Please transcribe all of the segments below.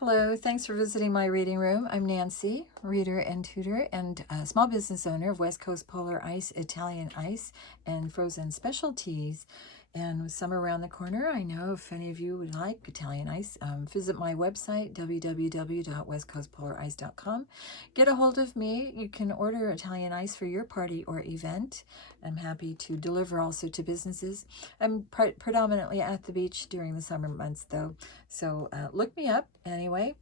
Hello, thanks for visiting my reading room. I'm Nancy, reader and tutor and small business owner of West Coast Polar Ice, Italian Ice, and frozen specialties. And with summer around the corner, I know if any of you would like Italian ice, visit my website, www.westcoastpolarice.com. Get a hold of me. You can order Italian ice for your party or event. I'm happy to deliver also to businesses. I'm predominantly at the beach during the summer months, though, so look me up anyway.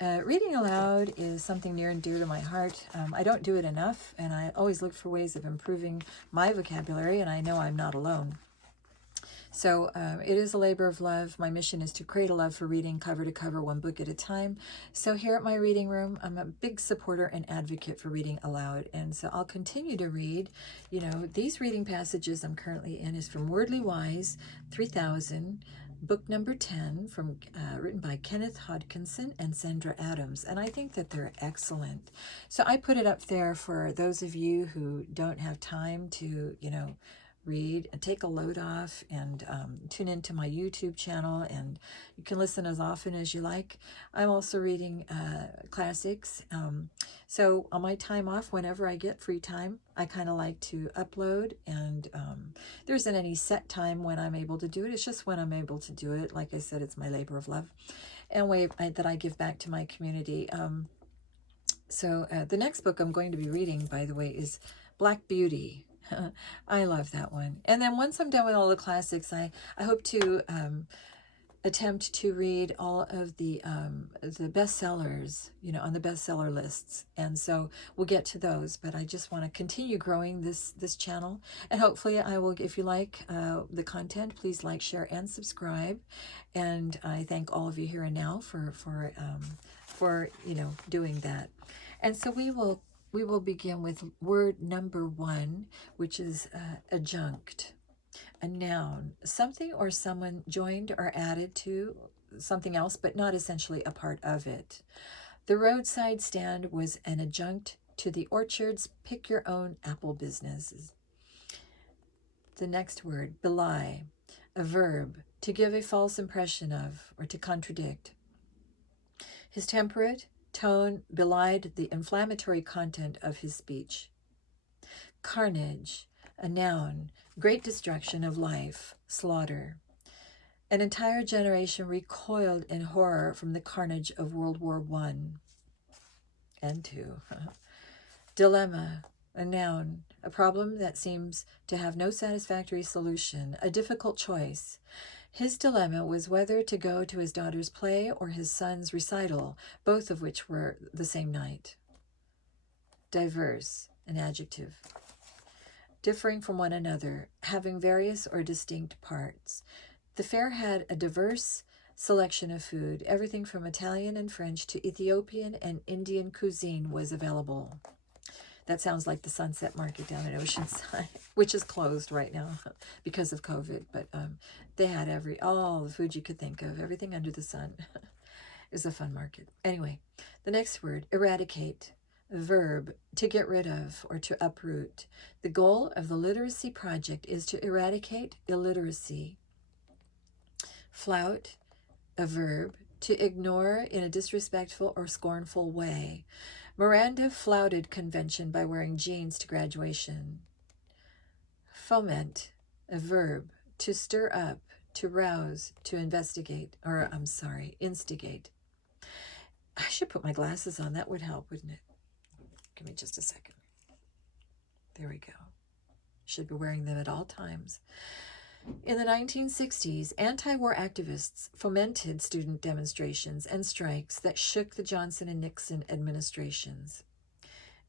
Reading aloud is something near and dear to my heart. I don't do it enough, and I always look for ways of improving my vocabulary, and I know I'm not alone. So it is a labor of love. My mission is to create a love for reading cover to cover, one book at a time. So here at my reading room, I'm a big supporter and advocate for reading aloud. And so I'll continue to read. You know, these reading passages I'm currently in is from Wordly Wise 3000, book number 10, from written by Kenneth Hodkinson and Sandra Adams. And I think that they're excellent. So I put it up there for those of you who don't have time to, read and take a load off and tune into my YouTube channel, and you can listen as often as you like. I'm also reading classics. So on my time off, whenever I get free time, I kind of like to upload, and there isn't any set time when I'm able to do it. It's just when I'm able to do it. Like I said, it's my labor of love and a way that I give back to my community. So the next book I'm going to be reading, by the way, is Black Beauty. I love that one. And then once I'm done with all the classics, I hope to attempt to read all of the bestsellers, on the bestseller lists. And so we'll get to those, but I just want to continue growing this channel. And hopefully I will, if you like the content, please like, share, and subscribe. And I thank all of you here and now for doing that. And so we will begin with word number 1, which is adjunct. A noun, something or someone joined or added to something else, but not essentially a part of it. The roadside stand was an adjunct to the orchard's pick-your-own apple businesses. The next word, belie, a verb, to give a false impression of or to contradict. His temperate tone belied the inflammatory content of his speech. Carnage, a noun, great destruction of life, slaughter. An entire generation recoiled in horror from the carnage of World War I and II. Dilemma, a noun, a problem that seems to have no satisfactory solution, a difficult choice. His dilemma was whether to go to his daughter's play or his son's recital, both of which were the same night. Diverse, an adjective. Differing from one another, having various or distinct parts. The fair had a diverse selection of food. Everything from Italian and French to Ethiopian and Indian cuisine was available. That sounds like the Sunset Market down at Oceanside, which is closed right now because of COVID. But they had all the food you could think of, everything under the sun. It was a fun market. Anyway, the next word, eradicate. A verb, to get rid of or to uproot. The goal of the literacy project is to eradicate illiteracy. Flout, a verb, to ignore in a disrespectful or scornful way. Miranda flouted convention by wearing jeans to graduation. Foment, a verb, to stir up, to rouse, to instigate. I should put my glasses on. That would help, wouldn't it? Give me just a second. There we go. Should be wearing them at all times. In the 1960s, anti-war activists fomented student demonstrations and strikes that shook the Johnson and Nixon administrations.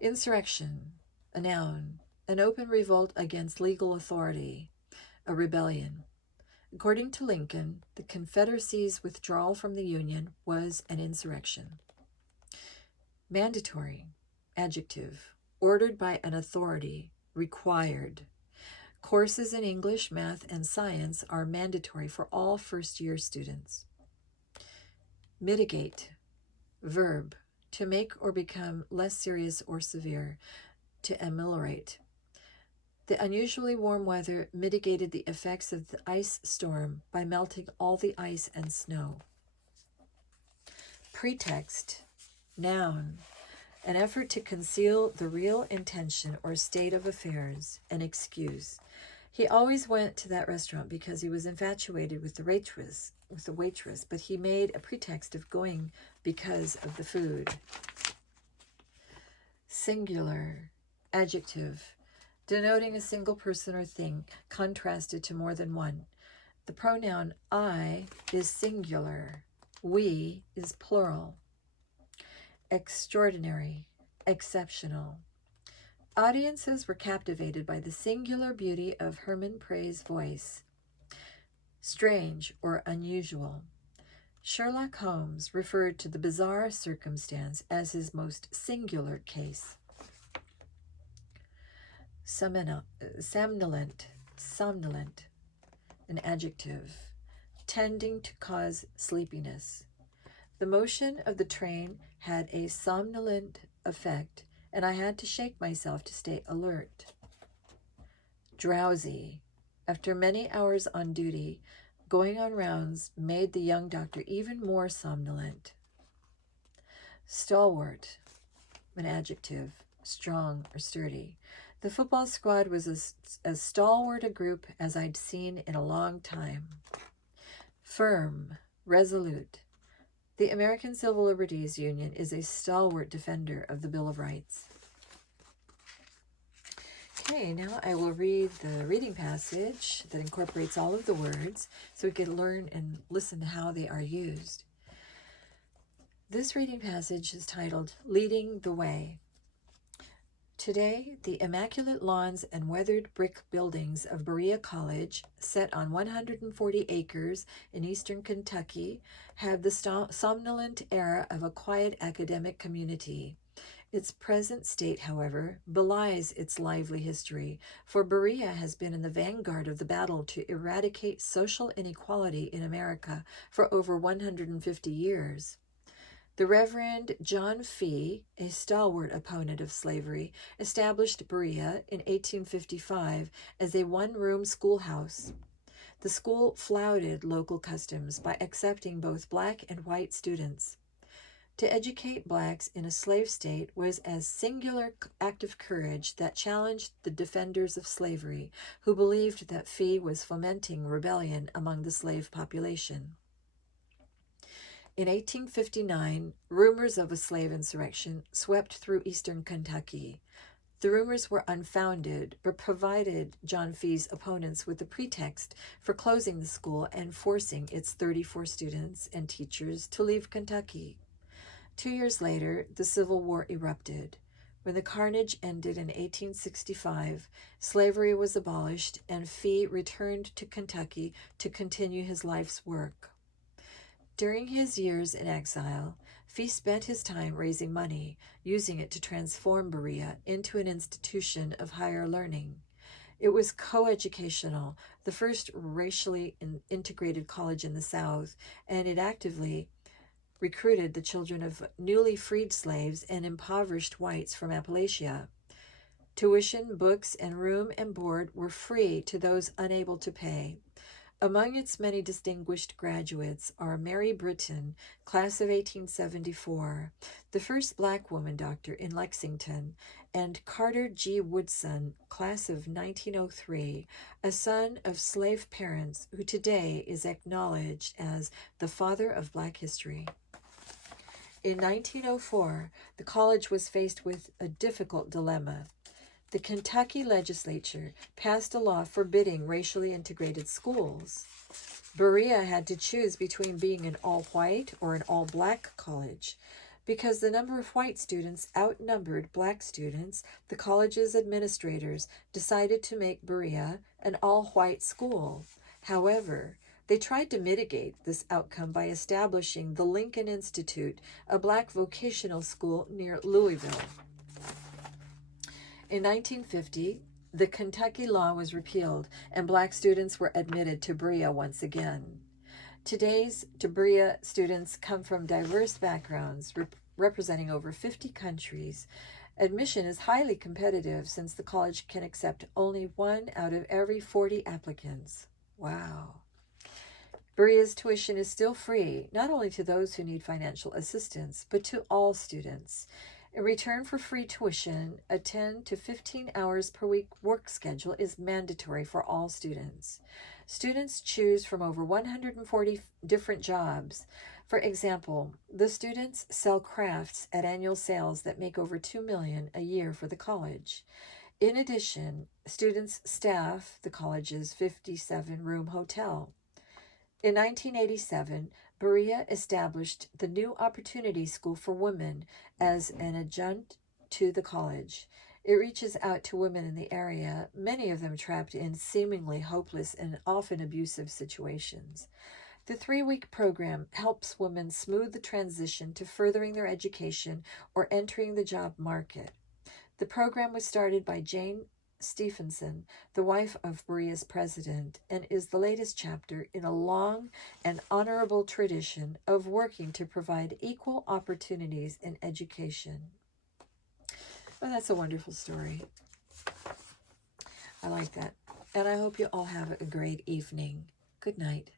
Insurrection, a noun, an open revolt against legal authority, a rebellion. According to Lincoln, the Confederacy's withdrawal from the Union was an insurrection. Mandatory, adjective, ordered by an authority, required. Courses in English, math, and science are mandatory for all first-year students. Mitigate, verb, to make or become less serious or severe, to ameliorate. The unusually warm weather mitigated the effects of the ice storm by melting all the ice and snow. Pretext Noun. An effort to conceal the real intention or state of affairs, an excuse. He always went to that restaurant because he was infatuated with the waitress, but he made a pretext of going because of the food. Singular. Adjective. Denoting a single person or thing, contrasted to more than one. The pronoun I is singular. We is plural. Extraordinary. Exceptional. Audiences were captivated by the singular beauty of Herman Prey's voice. Strange or unusual. Sherlock Holmes referred to the bizarre circumstance as his most singular case. Somnolent, an adjective, tending to cause sleepiness. The motion of the train had a somnolent effect, and I had to shake myself to stay alert. Drowsy. After many hours on duty, going on rounds made the young doctor even more somnolent. Stalwart, an adjective, strong or sturdy. The football squad was as stalwart a group as I'd seen in a long time. Firm, resolute. The American Civil Liberties Union is a stalwart defender of the Bill of Rights. Okay, now I will read the reading passage that incorporates all of the words so we can learn and listen to how they are used. This reading passage is titled, Leading the Way. Today, the immaculate lawns and weathered brick buildings of Berea College, set on 140 acres in eastern Kentucky, have the somnolent air of a quiet academic community. Its present state, however, belies its lively history, for Berea has been in the vanguard of the battle to eradicate social inequality in America for over 150 years. The Reverend John Fee, a stalwart opponent of slavery, established Berea in 1855 as a one-room schoolhouse. The school flouted local customs by accepting both black and white students. To educate blacks in a slave state was a singular act of courage that challenged the defenders of slavery, who believed that Fee was fomenting rebellion among the slave population. In 1859, rumors of a slave insurrection swept through eastern Kentucky. The rumors were unfounded, but provided John Fee's opponents with a pretext for closing the school and forcing its 34 students and teachers to leave Kentucky. 2 years later, the Civil War erupted. When the carnage ended in 1865, slavery was abolished and Fee returned to Kentucky to continue his life's work. During his years in exile, Fee spent his time raising money, using it to transform Berea into an institution of higher learning. It was coeducational, the first racially integrated college in the South, and it actively recruited the children of newly freed slaves and impoverished whites from Appalachia. Tuition, books, and room and board were free to those unable to pay. Among its many distinguished graduates are Mary Britton, class of 1874, the first black woman doctor in Lexington, and Carter G. Woodson, class of 1903, a son of slave parents who today is acknowledged as the father of black history. In 1904, the college was faced with a difficult dilemma. The Kentucky legislature passed a law forbidding racially integrated schools. Berea had to choose between being an all-white or an all-black college. Because the number of white students outnumbered black students, the college's administrators decided to make Berea an all-white school. However, they tried to mitigate this outcome by establishing the Lincoln Institute, a black vocational school near Louisville. In 1950, the Kentucky law was repealed, and black students were admitted to Berea once again. Today's Berea students come from diverse backgrounds, representing over 50 countries. Admission is highly competitive since the college can accept only 1 out of every 40 applicants. Wow. Berea's tuition is still free, not only to those who need financial assistance, but to all students. In return for free tuition, a 10 to 15 hours per week work schedule is mandatory for all students. Students choose from over 140 different jobs. For example, the students sell crafts at annual sales that make over $2 million a year for the college. In addition, students staff the college's 57-room hotel. In 1987, Berea established the New Opportunity School for Women as an adjunct to the college. It reaches out to women in the area, many of them trapped in seemingly hopeless and often abusive situations. The 3-week program helps women smooth the transition to furthering their education or entering the job market. The program was started by Jane Stephenson, the wife of Berea's president, and is the latest chapter in a long and honorable tradition of working to provide equal opportunities in education. Oh, that's a wonderful story. I like that. And I hope you all have a great evening. Good night.